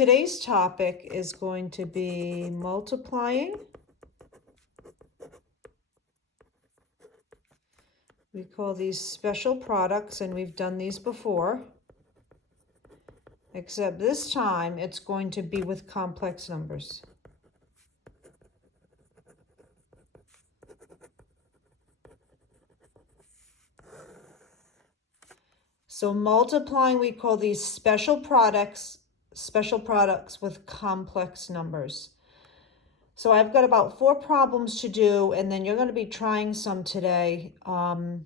today's topic is going to be multiplying. We call these special products, and we've done these before, except this time it's going to be with complex numbers. So multiplying, we call these special products with complex numbers. So I've got about 4 problems to do, and then you're going to be trying some today. The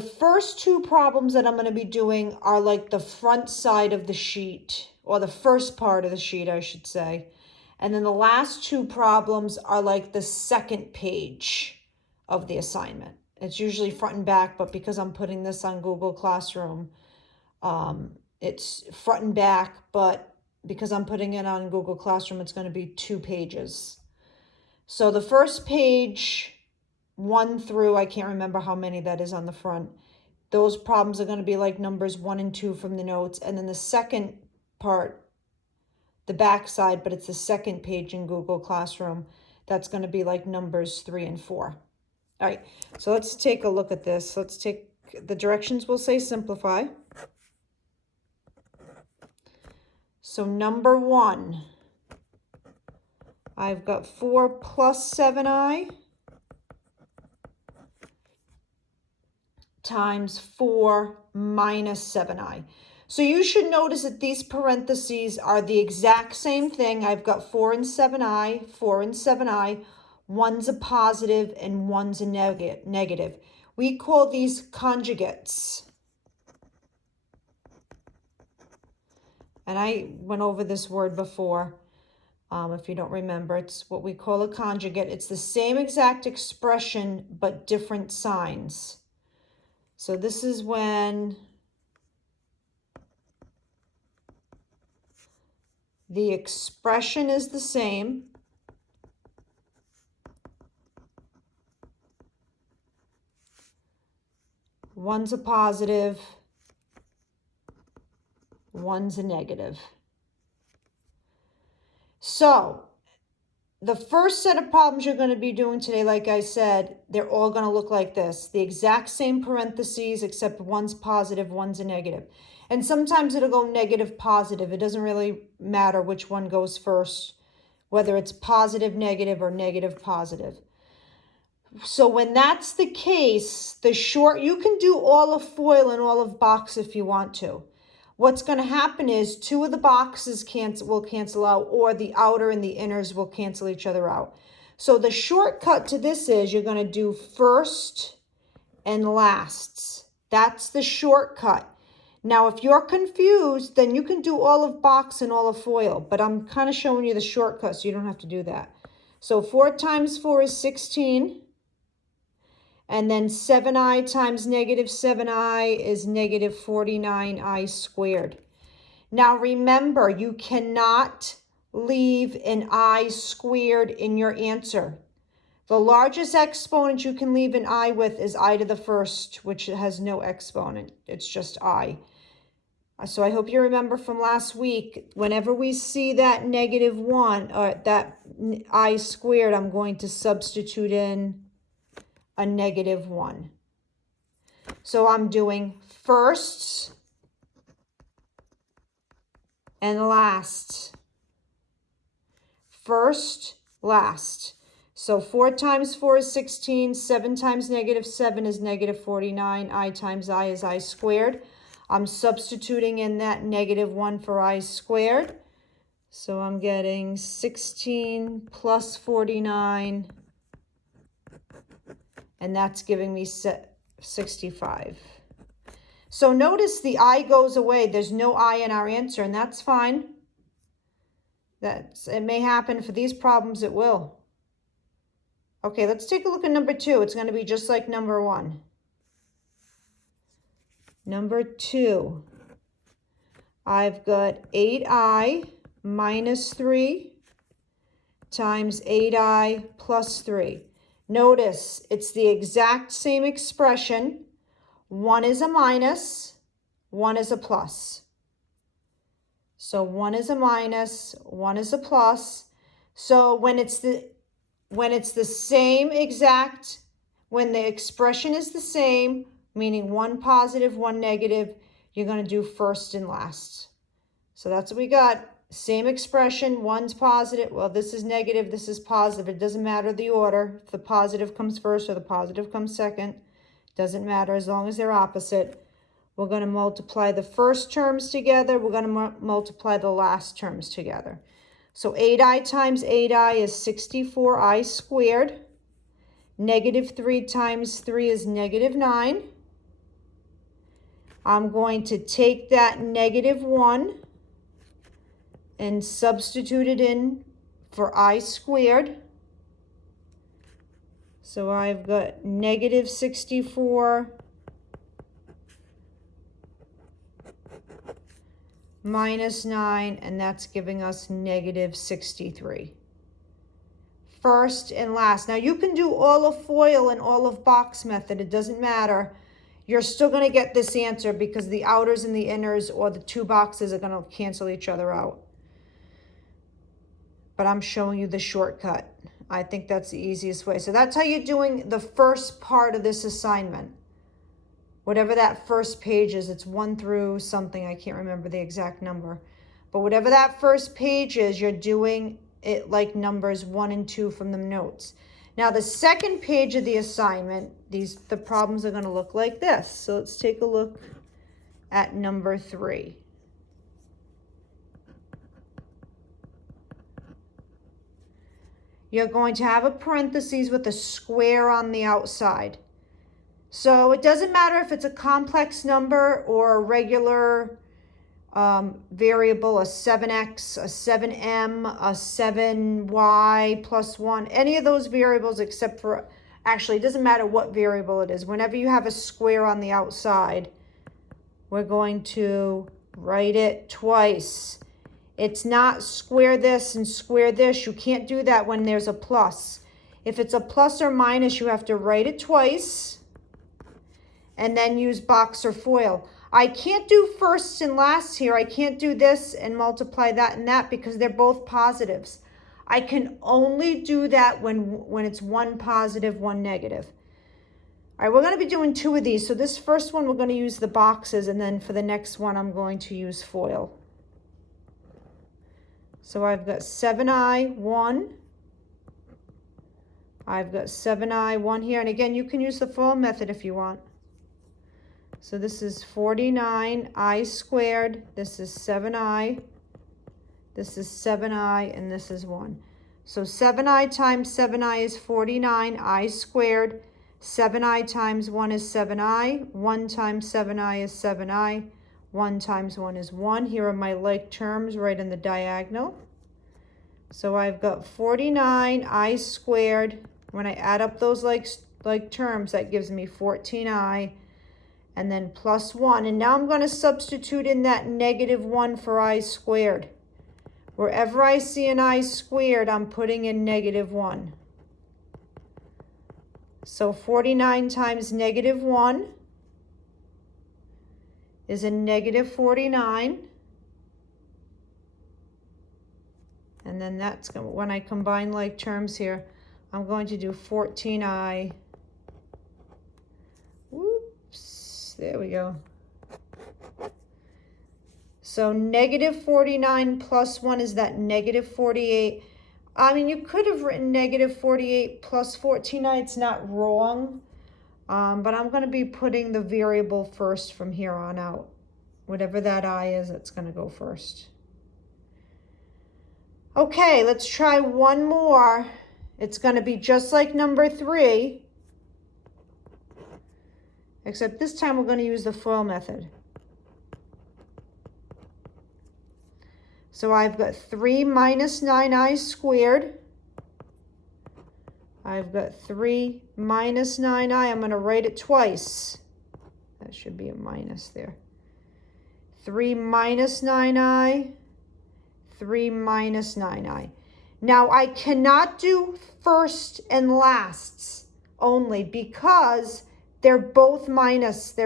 first 2 problems that I'm going to be doing are like the front side of the sheet, or the first part of the sheet, I should say. And then the last 2 problems are like the second page of the assignment. It's usually front and back, but because I'm putting this on Google Classroom, it's front and back, but because I'm putting it on Google Classroom, it's going to be 2 pages. So the first page, 1 through, I can't remember how many that is on the front, those problems are going to be like numbers 1 and 2 from the notes. And then the second part, the back side, but it's the second page in Google Classroom, that's going to be like numbers 3 and 4. All right, so let's take a look at this. Let's take, the directions will say simplify. So number 1, I've got 4 plus 7i times 4 minus 7i. So you should notice that these parentheses are the exact same thing. I've got 4 and 7i, 4 and 7i. One's a positive and one's a negative. We call these conjugates. And I went over this word before. If you don't remember, it's what we call a conjugate. It's the same exact expression, but different signs. So this is when the expression is the same, one's a positive, one's a negative. So the first set of problems you're going to be doing today, like I said, they're all going to look like this. The exact same parentheses, except one's positive, one's a negative. And sometimes it'll go negative, positive. It doesn't really matter which one goes first, whether it's positive, negative, or negative, positive. So when that's the case, you can do all of FOIL and all of box if you want to. What's going to happen is 2 of the boxes will cancel out, or the outer and the inners will cancel each other out. So the shortcut to this is you're going to do first and lasts. That's the shortcut. Now, if you're confused, then you can do all of box and all of FOIL, but I'm kind of showing you the shortcut so you don't have to do that. So 4 times 4 is 16. And then 7i times negative 7i is negative 49i squared. Now remember, you cannot leave an I squared in your answer. The largest exponent you can leave an I with is I to the first, which has no exponent. It's just I. So I hope you remember from last week, whenever we see that negative 1, or that I squared, I'm going to substitute in a negative 1. So I'm doing first and last. First, last. So 4 times 4 is 16. 7 times negative 7 is negative 49. I times I is I squared. I'm substituting in that negative 1 for I squared. So I'm getting 16 plus 49. And that's giving me 65. So notice the I goes away. There's no I in our answer, and that's fine. It may happen. For these problems, it will. Okay, let's take a look at number 2. It's going to be just like number 1. Number 2, I've got 8i minus 3 times 8i plus 3. Notice it's the exact same expression. One is a minus, one is a plus. So one is a minus, one is a plus. So when it's the same exact, when the expression is the same, meaning one positive, one negative, you're going to do first and last. So that's what we got. Same expression, one's positive. Well, this is negative, this is positive. It doesn't matter the order. If the positive comes first or the positive comes second, doesn't matter as long as they're opposite. We're going to multiply the first terms together. We're going to multiply the last terms together. So 8i times 8i is 64i squared. Negative 3 times 3 is negative 9. I'm going to take that negative 1 and substitute it in for I squared. So I've got negative 64 minus 9, and that's giving us negative 63. First and last. Now you can do all of FOIL and all of box method. It doesn't matter. You're still going to get this answer because the outers and the inners or the two boxes are going to cancel each other out. But I'm showing you the shortcut. I think that's the easiest way. So that's how you're doing the first part of this assignment. Whatever that first page is, it's 1 through something. I can't remember the exact number. But whatever that first page is, you're doing it like numbers 1 and 2 from the notes. Now the second page of the assignment, the problems are going to look like this. So let's take a look at number 3. You're going to have a parentheses with a square on the outside. So it doesn't matter if it's a complex number or a regular variable, a 7x, a 7m, a 7y plus 1, any of those variables except for, actually it doesn't matter what variable it is. Whenever you have a square on the outside, we're going to write it twice. It's not square this and square this. You can't do that when there's a plus. If it's a plus or minus, you have to write it twice and then use box or FOIL. I can't do first and last here. I can't do this and multiply that and that because they're both positives. I can only do that when it's one positive, one negative. All right, we're going to be doing 2 of these. So this first one, we're going to use the boxes, and then for the next one, I'm going to use FOIL. So I've got 7i, 1. I've got 7i, 1 here. And again, you can use the FOIL method if you want. So this is 49i squared. This is 7i. This is 7i, and this is 1. So 7i times 7i is 49i squared. 7i times 1 is 7i. 1 times 7i is 7i. 1 times 1 is 1. Here are my like terms right in the diagonal. So I've got 49i squared. When I add up those like terms, that gives me 14i. And then plus 1. And now I'm going to substitute in that negative 1 for I squared. Wherever I see an I squared, I'm putting in negative 1. So 49 times negative 1 is a negative 49. And then that's going to, when I combine like terms here, I'm going to do 14i. Whoops, there we go. So negative 49 plus 1 is that negative 48. I mean, you could have written negative 48 plus 14i. It's not wrong. But I'm going to be putting the variable first from here on out. Whatever that I is, it's going to go first. Okay, let's try one more. It's going to be just like number 3. Except this time we're going to use the FOIL method. So I've got 3 minus 9i squared. I've got 3 minus 9i. I'm going to write it twice. That should be a minus there. 3 minus 9i. 3 minus 9i. Now I cannot do first and lasts only because they're both minus.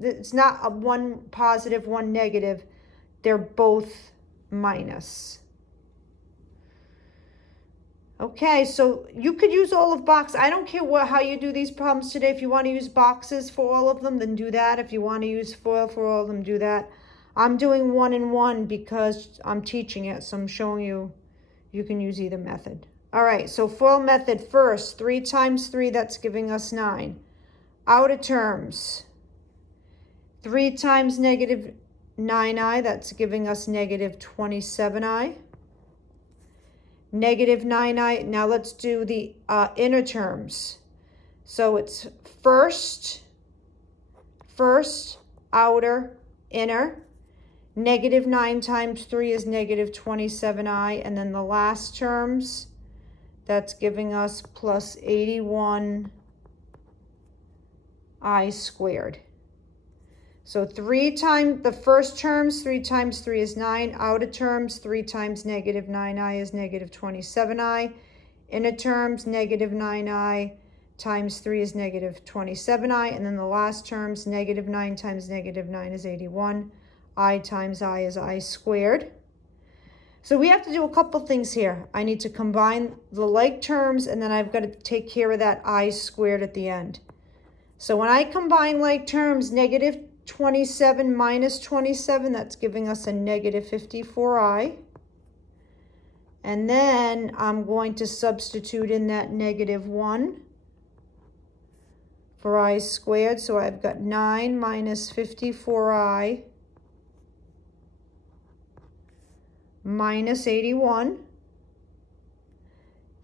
It's not a one positive, one negative. they're both minus. Okay, so you could use all of box. I don't care how you do these problems today. If you want to use boxes for all of them, then do that. If you want to use foil for all of them, do that. I'm doing 1 and 1 because I'm teaching it, so I'm showing you you can use either method. All right, so foil method first, 3 times 3, that's giving us 9. Outer terms, 3 times negative 9i, that's giving us negative 27i. Negative 9i, now let's do the inner terms. So it's first, outer, inner. Negative 9 times 3 is negative 27i. And then the last terms, that's giving us plus 81i squared. So the first terms, 3 times 3 is 9. Outer terms, 3 times negative 9i is negative 27i. Inner terms, negative 9i times 3 is negative 27i. And then the last terms, negative 9 times negative 9 is 81. I times I is I squared. So we have to do a couple things here. I need to combine the like terms, and then I've got to take care of that I squared at the end. So when I combine like terms, negative 27 minus 27, that's giving us a negative 54i. And then I'm going to substitute in that negative 1 for I squared. So I've got 9 minus 54i minus 81.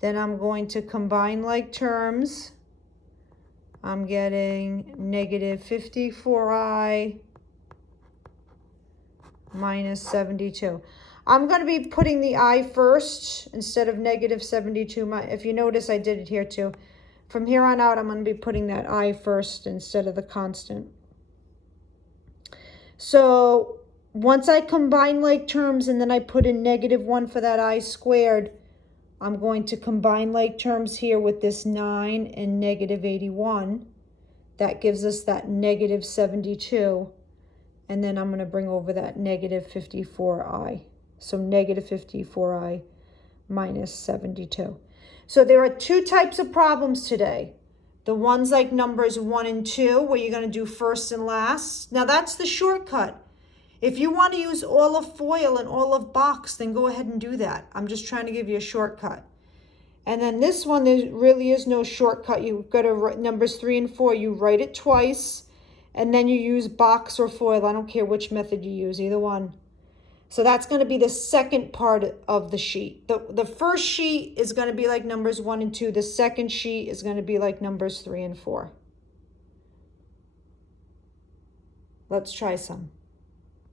Then I'm going to combine like terms. I'm getting negative 54i minus 72. I'm going to be putting the I first instead of negative 72. If you notice, I did it here too. From here on out, I'm going to be putting that I first instead of the constant. So once I combine like terms and then I put in negative 1 for that I squared, I'm going to combine like terms here with this 9 and negative 81. That gives us that negative 72. And then I'm going to bring over that negative 54i. So negative 54i minus 72. So there are 2 types of problems today. The ones like numbers 1 and 2, where you're going to do first and last. Now that's the shortcut. If you want to use all of foil and all of box, then go ahead and do that. I'm just trying to give you a shortcut. And then this one, there really is no shortcut. You've got to write numbers 3 and 4. You write it twice, and then you use box or foil. I don't care which method you use, either one. So that's going to be the second part of the sheet. The first sheet is going to be like numbers 1 and 2. The second sheet is going to be like numbers 3 and 4. Let's try some.